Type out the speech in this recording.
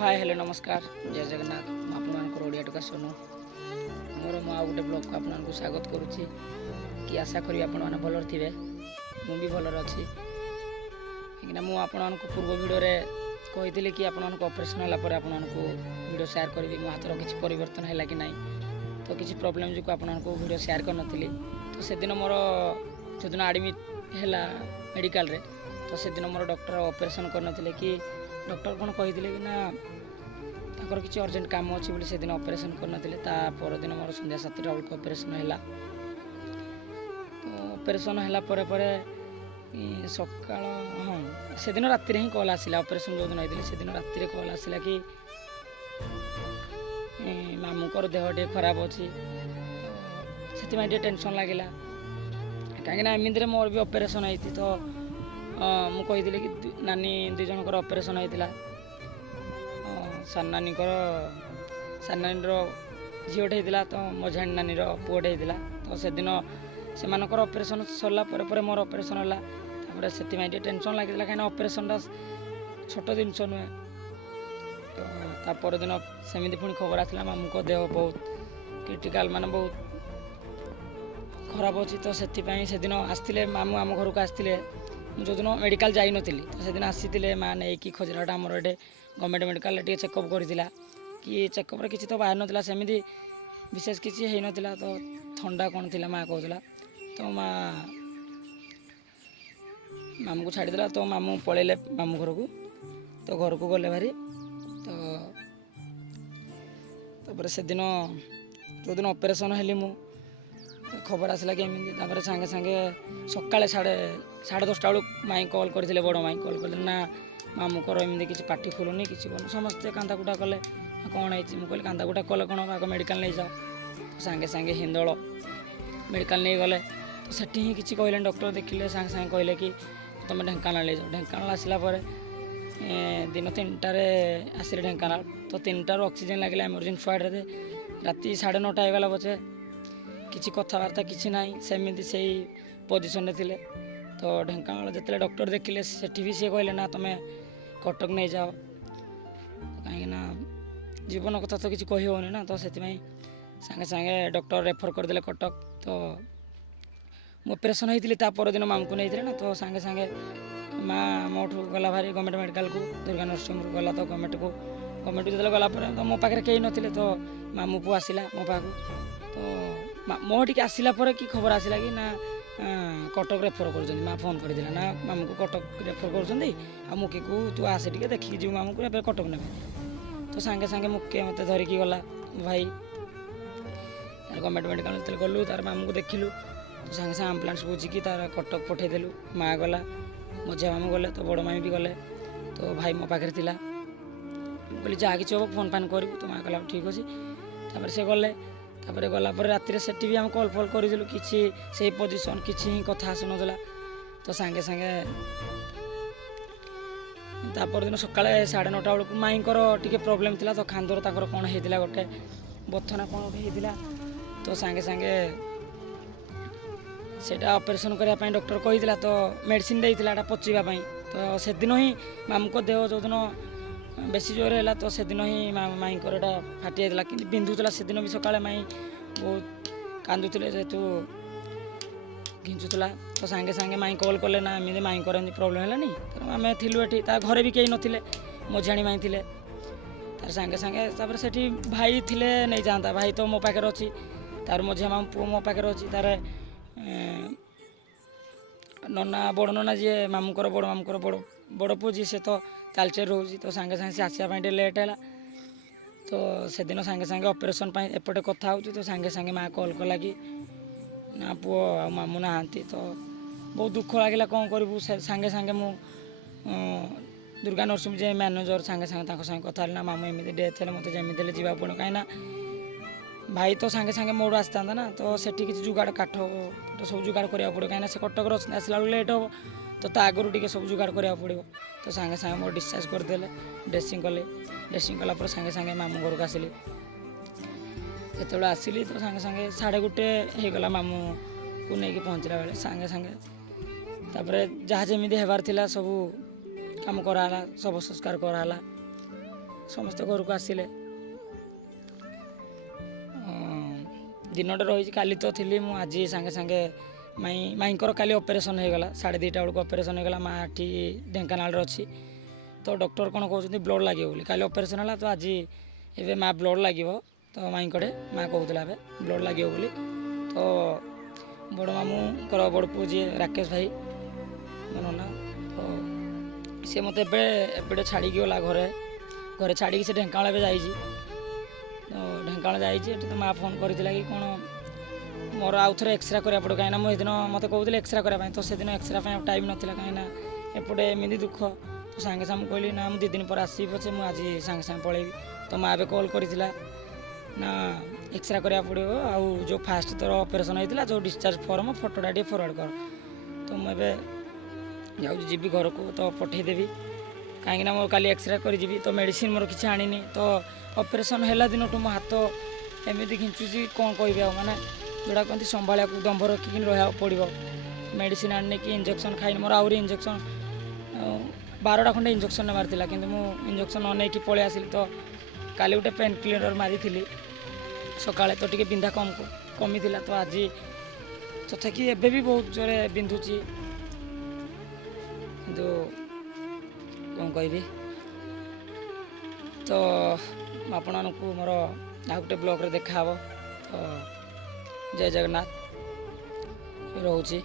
Hi hello नमस्कार जय जगन्नाथ आपंकर ओडिया टका सोनू मोर मु आ गोटे ब्लॉग को आपको स्वागत करुच्ची कि आशा करी आपण मैंने भलर थे मुझे भलर अच्छी कहीं मुझे पूर्व भिडियो कही कि आपण ऑपरेशन है आपको वीडियो शेयर करी मो हाथर किसी परिवर्तन है कि ना तो किसी प्रोब्लेम जो आपको वीडियो शेयर कर नी तो से दिन मोर जो दिन एडमिट है मेडिकल रे तो से दिन मोर डॉक्टर ऑपरेशन कर कि डॉक्टर कौन कही कि ना ताकर किसी अर्जेंट काम अच्छी बोली से दिन ऑपरेशन करनथिले ता परदिन मोर संध्या 7टा बेलू ऑपरेशन है तो ऑपरेशन है पर सकाळ हाँ से दिन राति ही कॉल आसिला ऑपरेशन जो दिन होइतिले से दिन राति कॉल आसिला कि मामूकर देह टे खराब अच्छी से टेंशन लगिला कहीं एमती मोर भी ऑपरेशन होती तो मु कही कि नानी दुई जनकर ऑपरेशन होता सानी झीटे होता तो मझा नानी पुअटे होता तो से दिन से ऑपरेशन सरला मोर ऑपरेशन है से टेंशन लगी कहीं ऑपरेशन छोट जिनस नुहे तो परदिन सेमती पुणी खबर आसला मामू को देह बहुत क्रिटिकाल माने बहुत खराब अच्छी तो से दिन आसते मामू आम घर को आसते जो दिन मेडिकल जाई नथिली तो से दिन आसी माँ नहीं खोजलाटा आमर ये गवर्नमेंट मेडिकल टे चेकअप करथिला कि चेकअप किसी तो बाहर नाला सेमती विशेष किसी है नाला तो थंडा कौन थी माँ कहला तो माँ मामू को छाड़देला तो मामू पलैले मामू घर को तो घर को गले भारी तो से दिन जो दिन ऑपरेशन हेली मु खबर आसला कि एमती सांगे सांगे सकाଳେ 10:30 बेलू माई कॉल करते बड़ माई कॉल कर ना मामू कर एमती किसी पार्टी खुलूनी किसी कौन समस्ते कांदाकुटा कले कौन है मुझे कांदाकुटा कले कौन आग मेडिकल नहीं जाओ तो सांगे सांगे हिंदोल मेडिकल नहीं गले तो सेठी ही किसी कहले डॉक्टर देखिले सांगे सांगे कहले कि तुम ढेंकानाल ले जाओ ढेंकानाल आसला दिन 3टारे आसिले ढेंकानाल तो 3टारू ऑक्सीजन लगे इमरजेंसी वार्ड राति 9:30 होगला बचे किसी कथबार्ता किसी ना सेमती से पोजिशन थे तो ढेंकानाल जिते डॉक्टर देखिले सेठी भी सी कहले ना तुम्हें कटक नहीं जाओ कहीं जीवन कथा तो किसी कही होनी ना तो से सांगे सांगे डॉक्टर रेफर करदे कटक तो ऑपरेशन होता परदिन मामू को नहीं ना तो सांगे सांगे माँ मोठू गला भारी गवर्नमेंट मेडिकल को दुर्गा नर्सिंग गला तो गवर्नमेंट को जो गला तो मो पाखे कहीं नथिले तो मामू पु आसला मो पाखु तो मोटी आसला कि खबर आसला कि ना कटक रेफर कर माँ फोन करदिला ना मामू को कटक रेफर कर मुके को तू आसे टे देखिक जी मामू को कटक ने तो सांगे सांगे मुके मत धरिकी गला भाई गवर्नमेंट मेडिकल जो गलु तार मामू को देखिलु तो सांगे सांगे आम्बुलांस बुझिकी तार कटक पठेदेलु माँ गला मझा मामू गले तो बड़ मामी भी गले तो भाई मो पाखे थिला कहली जहाँ कि हम फोन फान करूँ तो माँ कहला ठीक अच्छे तापर से गले तापर गला राति सेठी भी आम कल फल करूँ किसी से पोजिशन किसी ही कथा आसुना तो सांगे सांगे तापर दिन सका 9:30 बेलू माईकर टी प्रोब्लेम थी तो खांदर तक कौन होता गोटे बथना कौन होता तो सांगे सांगे सेटा ऑपरेशन करने डॉक्टर कही तो मेडिसिन देता पचापी तो से दिन ही मामू को देह जो दिन बेसी जोर है तो से दिन ही माईकर फाटी जाता कि बिंधुला से दिन भी सका माई बहुत कांदुले जेहेतु घिंचुला तो सांगे सांगे माई कॉल कले ना एमती माईकर एमती प्रोब्लेम है तो आम थिलु ये घरे भी कहीं नथिले मझाणी माई थे तार सांगे सांगे तापर सेठी भाई थिले नहीं जाता भाई तो मो पाखे अच्छी तार मझिया मामू पुओ मो पाखे अच्छी तार नना बड़ नना जी मामूकर बड़ मामूकर बड़ पुओ जी से तो तालचेर रोज तो सांगे सांगे से आसापी लेट है तो से दिन सांगे सांगे ऑपरेशन एपटे कथा हो तो सांगे सांगे माँ कॉल कला कि ना पुओ आ मामू नहांती तो बहुत दुख लगे कौन करूँ सांगे सांगे मु दुर्गा नर्सिंग जे मैनेजर सांगे सांगे सांगे कथा ना मामू एमती डेथ है मत जमी जावा पड़ो कहीं भाई तो सांगे सांगे मोड़ आसता ना तो सेठी किसी जुगाड़ काठ तो सब जुगाड़ करा पड़ो कहीं से कटक आसला लेट हम तो आगुरी टे सब जुगाड़ करा पड़ो तो सांगे सांगे मोर डिस्चार्ज करदे ड्रेसिंग कले ड्रेसिंग कलापर सांगे सांगे मामू घर को आसिली जो आसिली तो सांगे सांगे 1:30 होगला मामू को लेकिन पहुँचला बेले सांगे सांगे तापर जहाँ जमी हेबार थिला सब काम कराला सब संस्कार कराला ସମସ୍ତେ ଘରକୁ ଆସିଲେ। ଦିନଟେ ରହିଛି, କାଲି ତ ଥିଲି ମୁଁ, ଆଜି ସାଙ୍ଗେ ସାଙ୍ଗେ ମାଇଙ୍କର କାଲି ଅପରେସନ୍ ହେଇଗଲା, 2:30 ବେଳକୁ ଅପରେସନ୍ ହେଇଗଲା। ମା ଏଠି ଢେଙ୍କାନାଳରେ ଅଛି, ତ ଡକ୍ଟର କ'ଣ କହୁଛନ୍ତି ବ୍ଲଡ଼୍ ଲାଗିବ ବୋଲି। କାଲି ଅପରେସନ୍ ହେଲା, ତ ଆଜି ଏବେ ମା ବ୍ଲଡ଼୍ ଲାଗିବ, ତ ମାଇଙ୍କଡ଼େ ମା କହୁଥିଲା ଏବେ ବ୍ଲଡ଼୍ ଲାଗିବ ବୋଲି। ତ ବଡ଼ ମାମୁଁଙ୍କର ବଡ଼ ପୁଅ ଯିଏ ରାକେଶ ଭାଇ ମୋ ନନା, ତ ସେ ମୋତେ ଏବେ ଛାଡ଼ିକି ଗଲା ଘରେ ଛାଡ଼ିକି ସେ ଢେଙ୍କାନାଳ ଏବେ ଯାଇଛି। ତ ଢେଙ୍କାନାଳ ଯାଇଛି, ଏଠି ତ ମା ଫୋନ୍ କରିଥିଲା କି କ'ଣ ମୋର ଆଉ ଥରେ ଏକ୍ସରେ କରିବାକୁ ପଡ଼ିବ, କାହିଁକିନା ମୁଁ ସେଦିନ ମୋତେ କହୁଥିଲେ ଏକ୍ସରେ କରିବା ପାଇଁ, ତ ସେଦିନ ଏକ୍ସରେ ପାଇଁ ଆଉ ଟାଇମ୍ ନଥିଲା, କାହିଁକିନା ଏପଟେ ଏମିତି ଦୁଃଖ। ତ ସାଙ୍ଗେ ସାଙ୍ଗେ ମୁଁ କହିଲି ନା ମୁଁ 2 ଦିନ ପରେ ଆସିବି ପଛେ, ମୁଁ ଆଜି ସାଙ୍ଗେ ସାଙ୍ଗେ ପଳେଇବି। ତ ମା ଏବେ କଲ୍ କରିଥିଲା ନା ଏକ୍ସରେ କରିବାକୁ ପଡ଼ିବ, ଆଉ ଯେଉଁ ଫାଷ୍ଟ ତୋର ଅପରେସନ୍ ହେଇଥିଲା ଯେଉଁ ଡିସଚାର୍ଜ ଫର୍ମ ଫଟୋଟା ଟିକେ ଫରୱାର୍ଡ଼ କର। ତ ମୁଁ ଏବେ ଯାଉଛି, ଯିବି ଘରକୁ, ତ ପଠେଇଦେବି, କାହିଁକିନା ମୋର କାଲି ଏକ୍ସରେ କରିଯିବି। ତ ମେଡ଼ିସିନ୍ ମୋର କିଛି ଆଣିନି, ତ ଅପରେସନ୍ ହେଲା ଦିନଠୁ ମୋ ହାତ ଏମିତି ଘିଞ୍ଚୁଛି, କ'ଣ କହିବି ଆଉ, ମାନେ ଯେଉଁଟା କୁହନ୍ତି ସମ୍ଭାଳିବାକୁ ଦମ୍ଭ ରଖିକି ରହିବାକୁ ପଡ଼ିବ। ମେଡ଼ିସିନ୍ ଆଣିନି କି ଇଞ୍ଜେକ୍ସନ୍ ଖାଇନି, ମୋର ଆହୁରି ଇଞ୍ଜେକ୍ସନ୍ 12ଟା ଖଣ୍ଡେ ଇଞ୍ଜେକ୍ସନ୍ ନେବାର ଥିଲା, କିନ୍ତୁ ମୁଁ ଇଞ୍ଜେକ୍ସନ୍ ନ ନେଇକି ପଳେଇ ଆସିଲି। ତ କାଲି ଗୋଟେ ପେନ୍ କିଲର୍ ମାରିଥିଲି ସକାଳେ, ତ ଟିକେ ବିନ୍ଧା କମିଥିଲା। ତ ଆଜି ତଥାପି ଏବେ ବି ବହୁତ ଜୋରେ ବିନ୍ଧୁଛି, କିନ୍ତୁ କ'ଣ କହିବି। ତ ଆପଣମାନଙ୍କୁ ମୋର ଆଉ ଗୋଟେ ବ୍ଲଗ୍ରେ ଦେଖାହେବ। ତ ଜୟ ଜଗନ୍ନାଥ, ରହୁଛି।